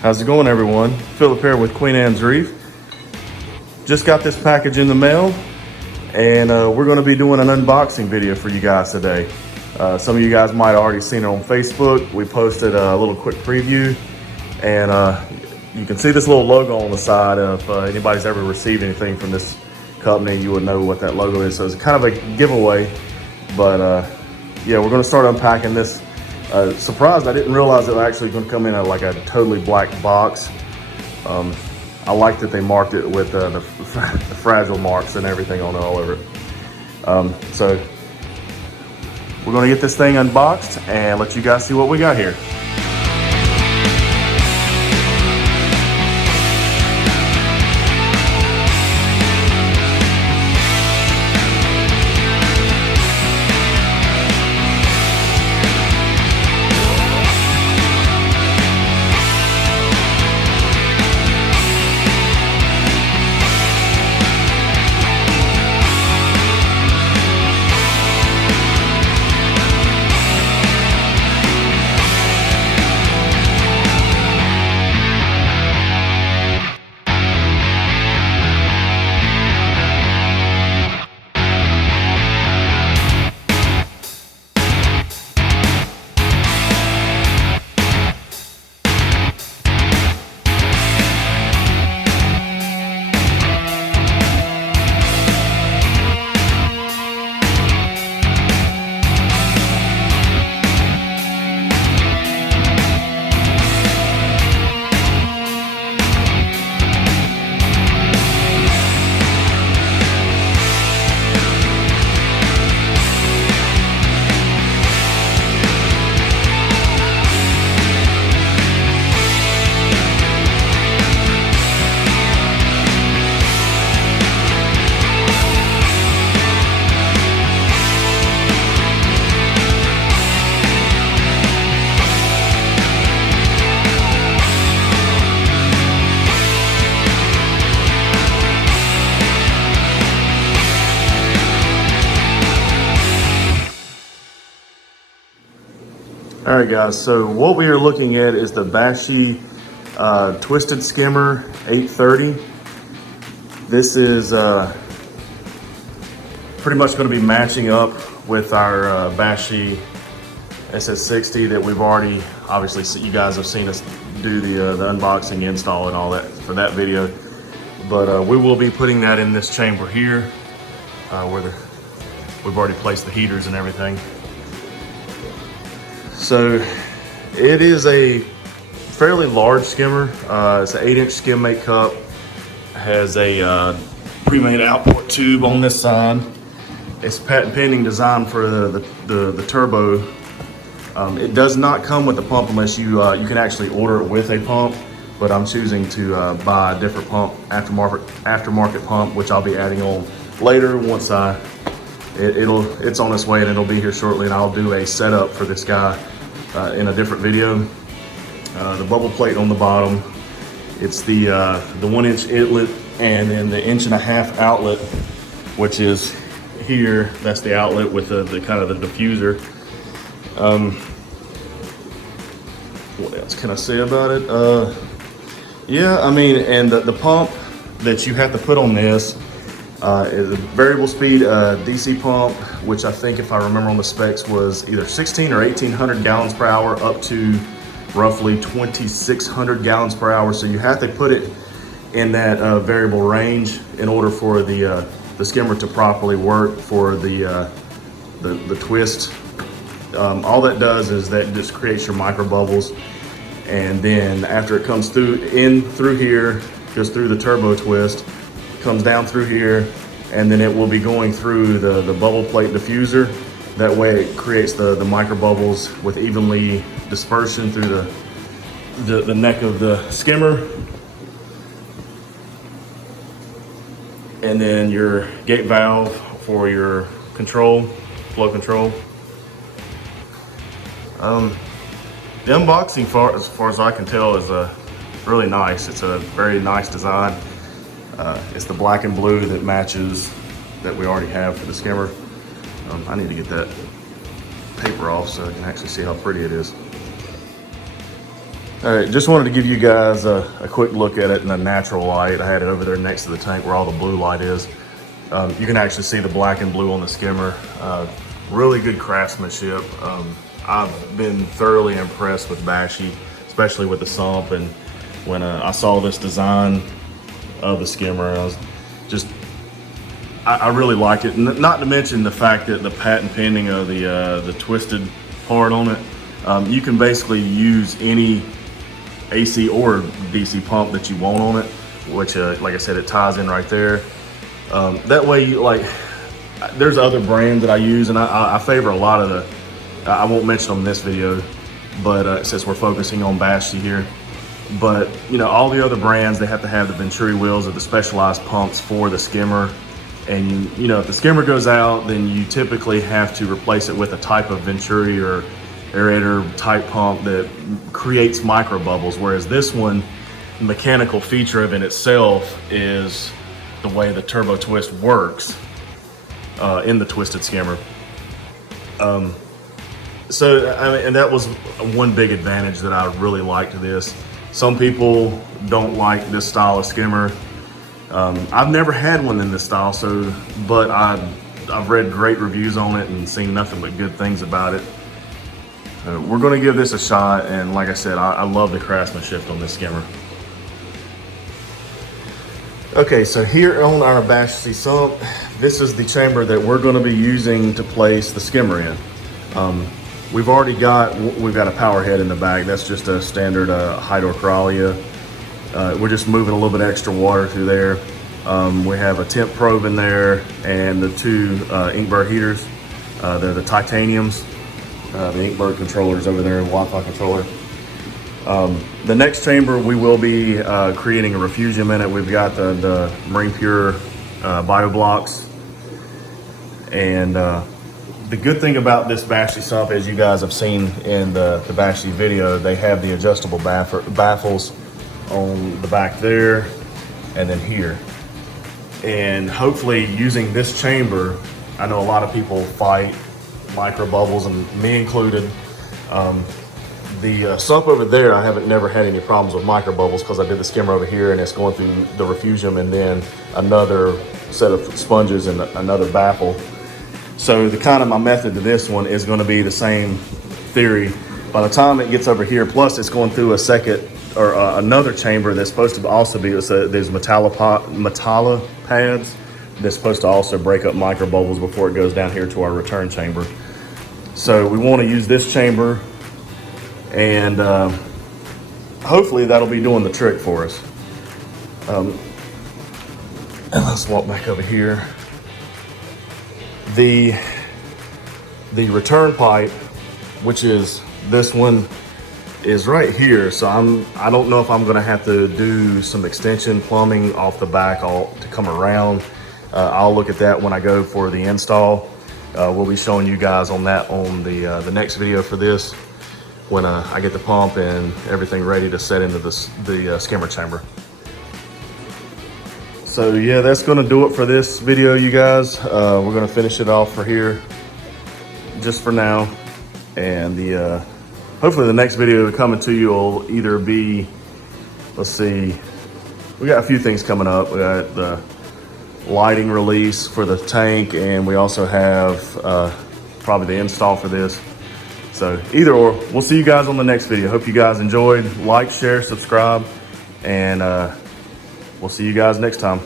How's it going, everyone? Philip here with Queen Anne's Reef. Just got this package in the mail, and we're going to be doing an unboxing video for you guys today. Some of you guys might have already seen it on Facebook. We posted a little quick preview, and you can see this little logo on the side. If anybody's ever received anything from this company, you would know what that logo is. So it's kind of a giveaway, but yeah, we're going to start unpacking this. Surprised I didn't realize it was actually going to come in like a totally black box. I like that they marked it with the fragile marks and everything on it all over it. So we're going to get this thing unboxed and let you guys see what we got here. All right, guys, so what we are looking at is the Bashsea Twisted Skimmer 830. This is pretty much going to be matching up with our Bashsea SS60 that we've already, obviously, you guys have seen us do the unboxing, install, and all that for that video. But we will be putting that in this chamber here where we've already placed the heaters and everything. So it is a fairly large skimmer. It's an 8-inch skim mate cup. Has a pre-made output tube on this side. It's patent pending design for the turbo. It does not come with a pump unless you can actually order it with a pump, but I'm choosing to buy a different pump, aftermarket pump, which I'll be adding on later once it's on its way, and it'll be here shortly, and I'll do a setup for this guy in a different video. The bubble plate on the bottom, it's the 1-inch inlet, and then the 1.5-inch outlet, which is here. That's the outlet with the kind of the diffuser. What else can I say about it? Yeah, I mean, and the pump that you have to put on this is a variable speed DC pump, which I think, if I remember on the specs, was either 16 or 1800 gallons per hour up to roughly 2600 gallons per hour. So you have to put it in that variable range in order for the skimmer to properly work for the twist. All that does is that just creates your micro bubbles, and then after it comes through here, goes through the turbo twist, comes down through here, and then it will be going through the bubble plate diffuser. That way it creates the micro bubbles with evenly dispersion through the neck of the skimmer. And then your gate valve for your control, flow control. The unboxing, as far as I can tell, is really nice. It's a very nice design. It's the black and blue that matches that we already have for the skimmer. I need to get that paper off so I can actually see how pretty it is. All right, just wanted to give you guys a quick look at it in a natural light. I had it over there next to the tank where all the blue light is. You can actually see the black and blue on the skimmer. Really good craftsmanship. I've been thoroughly impressed with Bashsea, especially with the sump. And when I saw this design of the skimmer, I really like it. Not to mention the fact that the patent pending of the twisted part on it. You can basically use any AC or DC pump that you want on it, which like I said, it ties in right there. That way, there's other brands that I use, and I favor a lot of I won't mention them in this video, but since we're focusing on Bashsea here. But all the other brands, they have to have the Venturi wheels or the specialized pumps for the skimmer. And if the skimmer goes out, then you typically have to replace it with a type of Venturi or aerator type pump that creates micro bubbles, whereas this one, the mechanical feature of it itself is the way the turbo twist works in the twisted skimmer. So I mean, and that was one big advantage that I really liked to this. Some people don't like this style of skimmer. I've never had one in this style, but I've read great reviews on it and seen nothing but good things about it. We're going to give this a shot, and like I said, I love the craftsmanship on this skimmer. Okay, so here on our Bashsea sump, this is the chamber that we're going to be using to place the skimmer in. We've got a power head in the back. That's just a standard hydrocoralia. We're just moving a little bit extra water through there. We have a temp probe in there and the two Inkbird heaters. They're the titaniums. The Inkbird controllers over there, Wi-Fi controller. The next chamber, we will be creating a refugium in it. We've got the Marine Pure bio blocks. And the good thing about this Bashsea sump, as you guys have seen in the Bashsea video, they have the adjustable baffles on the back there and then here. And hopefully using this chamber, I know a lot of people fight micro bubbles, and me included. The sump over there, I haven't never had any problems with micro bubbles because I did the skimmer over here and it's going through the refugium and then another set of sponges and another baffle. So my method to this one is going to be the same theory. By the time it gets over here, plus it's going through a second or another chamber that's supposed to also be, there's Metalla pads that's supposed to also break up micro bubbles before it goes down here to our return chamber. So we want to use this chamber, and hopefully that'll be doing the trick for us. And let's walk back over here. The return pipe, which is this one, is right here. So I don't know if I'm gonna have to do some extension plumbing off the back to come around. I'll look at that when I go for the install. We'll be showing you guys on that on the next video for this, when I get the pump and everything ready to set into the skimmer chamber. So yeah, that's gonna do it for this video, you guys. We're gonna finish it off for here, just for now. And hopefully the next video coming to you will either be, let's see, we got a few things coming up. We got the lighting release for the tank, and we also have probably the install for this. So either or, we'll see you guys on the next video. Hope you guys enjoyed. Like, share, subscribe, and we'll see you guys next time.